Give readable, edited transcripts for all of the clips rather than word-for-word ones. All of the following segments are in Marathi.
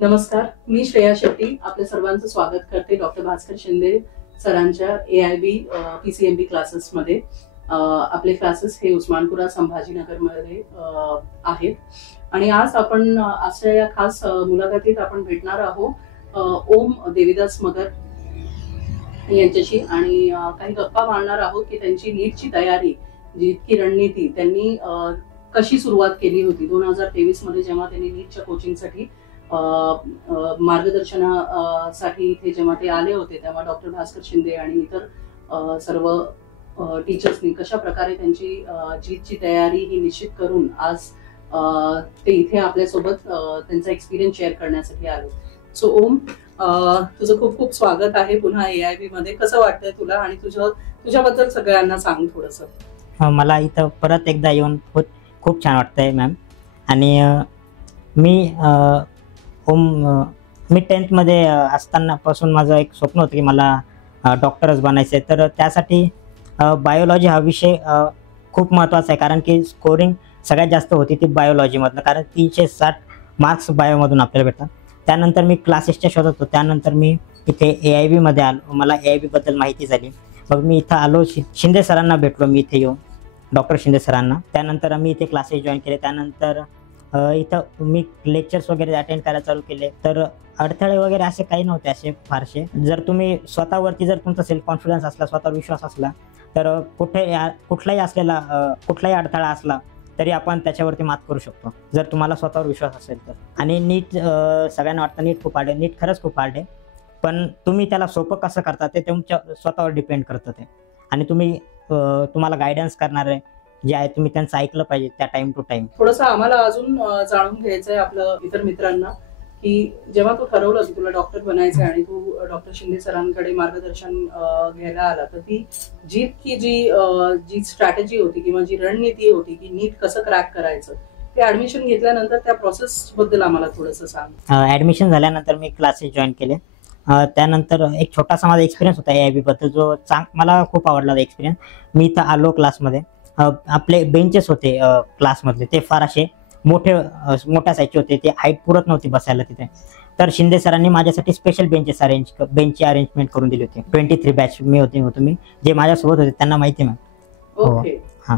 नमस्कार, मी श्रेया शेट्टी आपल्या सर्वांचं स्वागत करते डॉक्टर भास्कर शिंदे सरांच्या AIB PCMB क्लासेसमध्ये. आपले क्लासेस हे उस्मानपुरा संभाजीनगरमध्ये आहेत आणि आज आपण अशा या खास मुलाखतीत आपण भेटणार आहोत ओम देवीदास मगर यांच्याशी आणि काही गप्पा मारणार आहोत की त्यांची नीटची तयारी, जितकी रणनीती त्यांनी कशी सुरुवात केली होती 2023 मध्ये, जेव्हा त्यांनी नीटच्या कोचिंगसाठी मार्गदर्शनासाठी इथे जेव्हा ते आले होते, तेव्हा डॉक्टर भास्कर शिंदे आणि इतर सर्व टीचर्सनी कशा प्रकारे त्यांची जीतची तयारी ही निश्चित करून आज ते इथे आपल्यासोबत त्यांचा एक्सपिरियन्स शेअर करण्यासाठी आले. सो ओम, तुझं खूप खूप स्वागत आहे पुन्हा AIB मध्ये. कसं वाटतंय तुला आणि तुझ्याबद्दल सगळ्यांना सांग थोडस. मला इथं परत एकदा येऊन खूप छान वाटतंय मॅम. आणि मी 10th मध्ये असताना पासून माझं एक स्वप्न होतं की मला डॉक्टरच बनायचं आहे. तर त्यासाठी बायोलॉजी हा विषय खूप महत्त्वाचा आहे, कारण की स्कोरिंग सगळ्यात जास्त होती ती बायोलॉजीमधनं, कारण 360 मार्क्स बायोमधून आपल्याला भेटतात. त्यानंतर मी क्लासेसच्या शोधत होतो. त्यानंतर मी इथे AIB मध्ये आलो. मला AIB बद्दल माहिती झाली. मग मी इथं आलो, शिंदे सरांना भेटलो मी इथे येऊन, डॉक्टर शिंदे सरांना. त्यानंतर मी इथे क्लासेस जॉईन केले. त्यानंतर इथं मी लेक्चर्स वगैरे अटेंड करायला चालू केले. तर अडथळे वगैरे असे काही नव्हते असे फारसे. जर तुम्ही स्वतःवरती जर तुमचा सेल्फ कॉन्फिडन्स असला, स्वतःवर विश्वास असला, तर कुठलाही अडथळा असला तरी आपण त्याच्यावरती मात करू शकतो, जर तुम्हाला स्वतःवर विश्वास असेल तर. आणि नीट सगळ्यांना वाटतं नीट खूप हार्ड आहे. नीट खरंच खूप हार्ड आहे, पण तुम्ही त्याला सोपं कसं करता ते तुमच्या स्वतःवर डिपेंड करतं ते. आणि तुम्हाला गायडन्स करणारे जे आहे तुम्ही त्यांचं ऐकलं पाहिजे त्या टाइम टू टाइम. थोडंसं आम्हाला अजून जाणून घ्यायचंय आपलं इतर मित्रांना की जेव्हा तू ठरवलं की तुला डॉक्टर बनायचंय आणि तू डॉक्टर शिंदे सरांकडे मार्गदर्शन घ्यायला आला, तर ती जी स्ट्रॅटेजी होती किंवा जी रणनीती होती की नीट कसं क्रॅक करायचं, ते ऍडमिशन घेतल्यानंतर त्या प्रोसेस बद्दल आम्हाला थोडंसं सांग. ऍडमिशन झाल्यानंतर मी क्लासेस जॉईन केले. त्यानंतर एक छोटासा माझा एक्सपिरियन्स होता AIB बद्दल, जो मला खूप आवडला एक्सपिरियन्स. मी इथं आलो क्लासमध्ये. आपले बेंचेस होते क्लासमधले, ते फार असे मोठ्या साईजचे होते. ते हाईट पुरत नव्हती बसायला तिथे. तर शिंदे सरांनी माझ्यासाठी स्पेशल बेंचची अरेंजमेंट करून दिली होती. 23 बॅच मी जे माझ्यासोबत होते त्यांना माहिती मॅम. ओके, हा,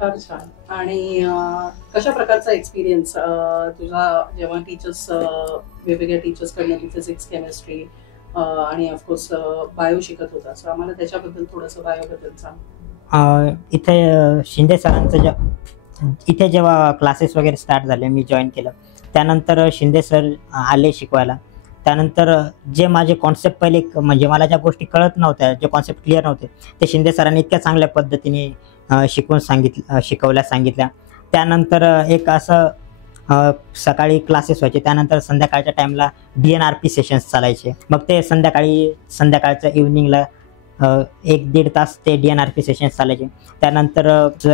फार छान. आणि कशा प्रकारचा एक्सपिरियन्स तुझा जेव्हा वेगवेगळ्या टीचर्सकडनं तू फिजिक्स, केमिस्ट्री आणि ऑफकोर्स बायो शिकत होता, सो आम्हाला त्याच्याबद्दल थोडंसं बायोबद्दल सांग. इथे शिंदे सरांचं इथे जेव्हा क्लासेस वगैरे स्टार्ट झाले, मी जॉईन केलं. त्यानंतर शिंदे सर आले शिकवायला. त्यानंतर जे माझे कॉन्सेप्ट पहिले, म्हणजे मला ज्या गोष्टी कळत नव्हत्या, जे कॉन्सेप्ट क्लिअर नव्हते, ते शिंदे सरांनी इतक्या चांगल्या पद्धतीने शिकवल्या सांगितल्या. त्यानंतर एक असं सकाळी क्लासेस व्हायचे, त्यानंतर संध्याकाळच्या टाईमला DNRP सेशन्स चालायचे. मग ते संध्याकाळच्या इव्हनिंगला 1-1.5 तास ते DNRP सेशन्स चालायचे. त्यानंतर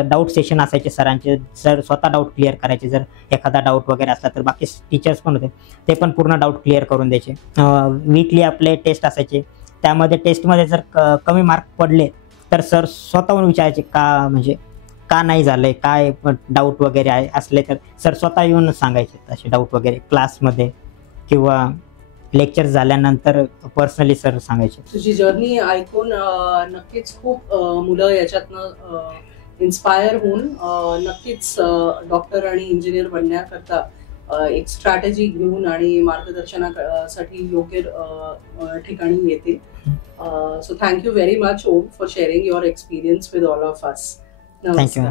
डाऊट सेशन असायचे सरांचे. सर स्वतः डाऊट क्लिअर करायचे. जर एखादा डाऊट वगैरे असला तर बाकी टीचर्स पण होते, ते पण पूर्ण डाऊट क्लिअर करून द्यायचे. वीकली आपले टेस्ट असायचे. त्यामध्ये टेस्टमध्ये जर कमी मार्क पडले तर सर स्वतःहून विचारायचे का नाही झालंय, काय डाऊट वगैरे असले तर सर स्वतः येऊन सांगायचे तसे डाऊट वगैरे क्लासमध्ये, किंवा लेक्चर झाल्यानंतर पर्सनली सर सांगायचे. तुझी जर्नी ऐकून नक्कीच खूप मुलं याच्यातनं इन्स्पायर होऊन नक्कीच डॉक्टर आणि इंजिनियर बनण्याकरता एक स्ट्रॅटेजी घेऊन आणि मार्गदर्शनासाठी योग्य ठिकाणी येतील. So thank you very much Om for sharing your experience with all of us. Thank you.